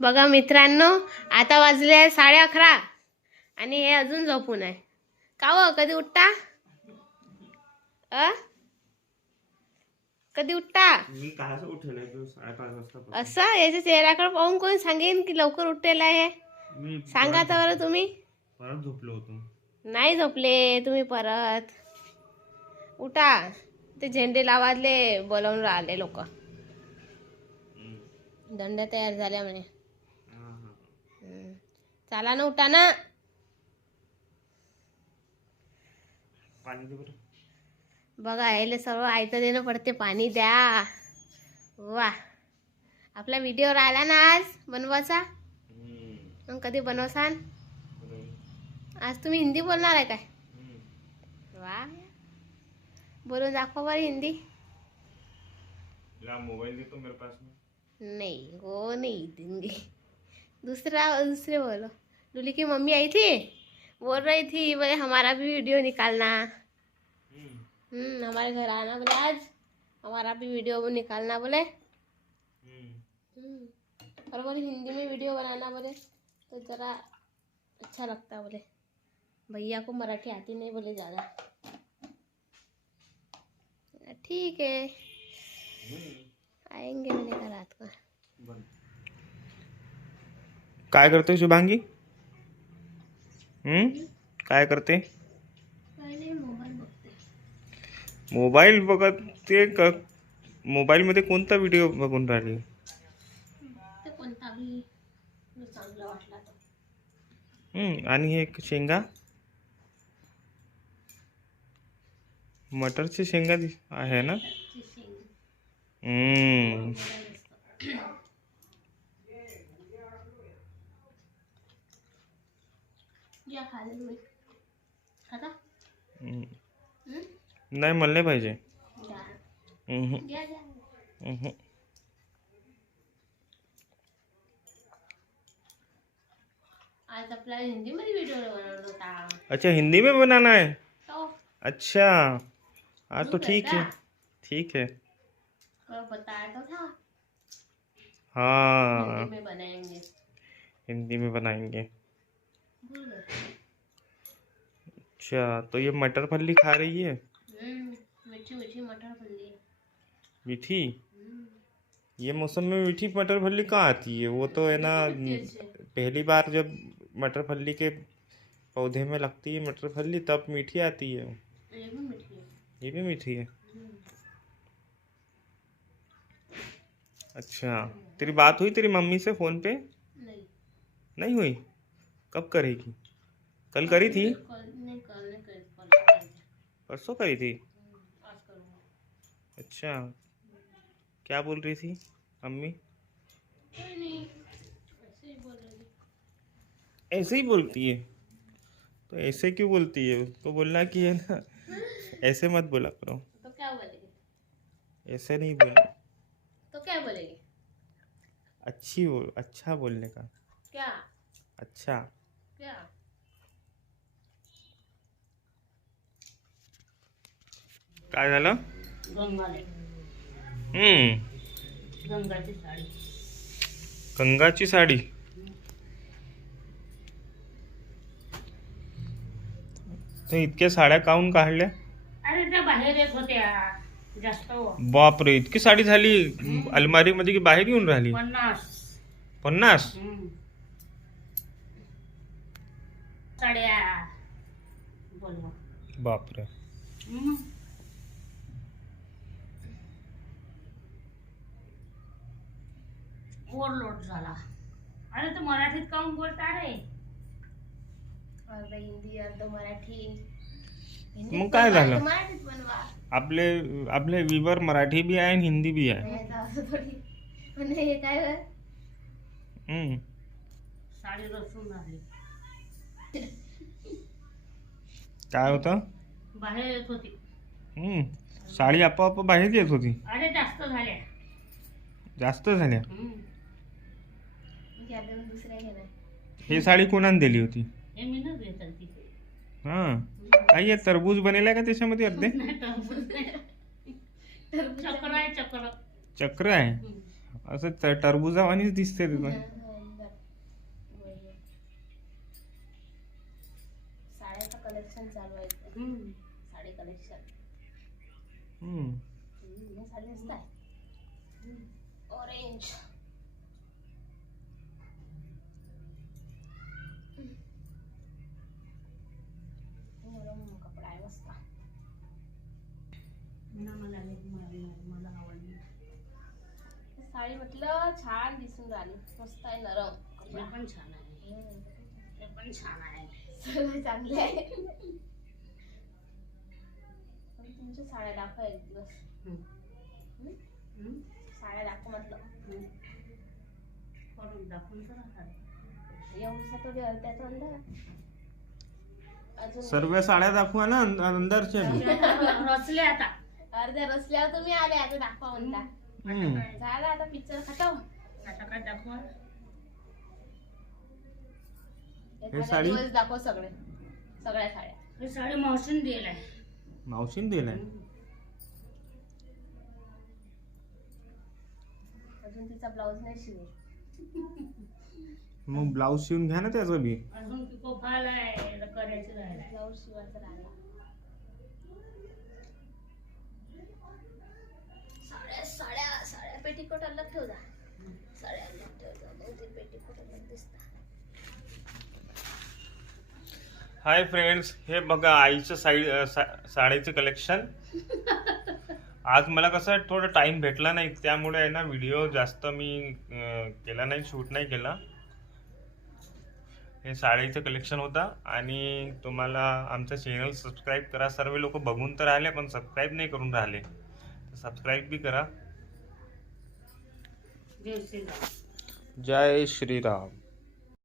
बघा मित्रांनो आता वाजले आहे साडे अकरा. आणि हे अजून झोपून आहे. का हो कधी उठता? अ? कधी उठता? असं? याच्या चेहऱ्याकडे पाहून कोण सांगेन की लवकर उठेल आहे? सांगा तर बरं तुम्ही. परत झोपलो होतो. नाही झोपले तुम्ही परत. उठा. ते झेंडे लावायले बोलावून राहिले लोक. दंड तयार झाल्या म्हणे. चला ना उठा ना. पाणी दे बरं. बघा यायला सर्व आयतं देणं पडते. पाणी द्या. वा. आपला व्हिडिओ राहिला ना आज? बनवायचा. मग कधी बनवसान. आज तुम्ही हिंदी बोलणार आहे काय. वा. बोलून दाखवा बरं हिंदी. ला मोबाइल दे तो मेरे पास में नहीं वो नहीं. देंगे दूसरा दूसरे बोलो लूली की मम्मी आई थी? बोल रही थी बोले हमारा भी वीडियो निकालना। हम्म. हम्म हमारे घर आना बोले आज। हमारा भी वीडियो निकालना बोले। हम्म. हम्म। और बोले हिंदी में वीडियो बनाना बोले। तो ज़रा अच्छा लगता बोले। भैया को मराठी आती नहीं बोले ज़्यादा। ठीक है. आएँगे मैंने कहा रात को। काय करते शुभांगी? काय करते? मोबाईल बघते ते क? मोबाईलमध्ये कोणता व्हिडिओ बघून राहिली? आणि हे शेंगा? मटरची शेंगा दिस आहे ना? शेंग हम्म. घ्या तुम्ही खाता? हम्म. नाही मला नाही पाहिजे घ्या हम्म, घ्या हम्म. आज आपल्याला हिंदीमध्ये व्हिडिओ बनवला होता अच्छा हिंदी में बनाना है? तो। अच्छा। हाँ तो ठीक है। ठीक है। बताया तो था। हाँ। हिंदी में बनाएँगे। हिंदी में बनाएँगे। अच्छा तो ये मटर फली खा रही है? हम्म, मीठी मीठी मटर फली मीठी? हम्म, ये मौसम में मीठी मटर फली कहाँ आती है? वो तो है ना पहली बार जब मटर फली के पौधे में लगती है मटर फली तब मीठी आती है। ये भी मीठी है। ये भी मीठी है? हम्म, अच्छा तेरी बात हुई तेरी मम्मी से फ़ोन पे? नहीं। नहीं हुई? कब करेगी कल करी थी। परसों करी थी? आज करूँगा अच्छा। क्या बोल रही थी मम्मी? ऐसे ही बोल रही थी। ऐसे ही बोलती है। तो ऐसे क्यों बोलती है? उसको बोलना कि है ना ऐसे मत बोला करो। तो क्या बोलेगी ऐसे नहीं बोलना तो क्या बोलेगी अच्छी बोल अच्छा बोलने का। क्या? अच्छा। क्या काय झालं? गंगाले. हम्म. गंगाची साडी. गंगाची साडी. तर इतक्या साड्या काऊन काढल्या? अरे त्या बाहेर येत होत्या. जास्त बापरे इतकी साडी झाली. अलमारीमध्ये की बाहेर येऊन राहिली? पन्नास. पन्नास? साड्या बोलवा. बापरे. ओव्हरलोड झाला. अरे तर मराठीत काऊन बोलता रे? अर्ध हिंदी अर्ध मराठी. मग काय झालं? तर मराठीत बनवा. आपले आपले विवर मराठी बी आहे आणि हिंदी बी आहे. नाही तर असं थोडी. म्हणजे हे काय? हम्म. साडी काय होतं? बाहेर येत होती. हम्म. साडी आपोआप बाहेर येत होती. अरे जास्त झाल्या. जास्त झाल्या? दुसऱ्या घेणार ही साडी कोणाने दिली होती? हे मी न घेत ती हा. काही आहे, तरबूज बनेला का त्याच्यामध्ये अर्धे? चक्र आहे चक्र. चक्र आहे. असं त- टरबुजावानीच दिसते तिथं. हं. कलेक्शन चालू आहे. साडी कलेक्शन हम्म. हे साडी मस्त आहे ऑरेंज कपडा आहे मस्त. मला मला मला मला आवडली. साडी म्हटलं छान दिसून राहिली. मस्त आहे नरम कपडा. पण छान आहे. हम्म. हे पण छान आहे सगळं चांगले आहे पण तुमच्या साड्या दाखवा एक दिवस हम्म. हम्म? हम्म. साड्या दाखव म्हटलं. करून दाखवून अजून सर्व साड्या दाखवा ना अंद- अंदरच्या आता अर्ध्या रचल्यावर तुम्ही आले आता दाखवा म्हणता हम्म. झाला आता पिक्चर खतम आता काय दाखवा एखादा साडी? दिवस दाखव सगळे. सगळ्या साड्या. हे साडी मावशीने दिलाय मावशीन दिलाय? अजून तिचा ब्लाऊज नाही शिवत मग ब्लाऊज शिवून घ्या ना त्याचं बी. अजून पिको फाल आहे करायचं राहिलाय. ब्लाऊज शिवायचा राहिला हाय फ्रेंड्स हे बघा आईचं साडी सा- साडीचं कलेक्शन आज मला कसं थोडं टाइम भेटला नाही त्यामुळे आहे ना व्हिडिओ जास्त मी केला नाही शूट नाही केला. हे साडीचं कलेक्शन होता आणि तुम्हाला आमचं चॅनल सबस्क्राईब करा. सर्व लोक बघून तर राहिले पण सबस्क्राईब नाही करून राहिले. तर सबस्क्राईब बी करा. जय श्रीराम. जय श्रीराम.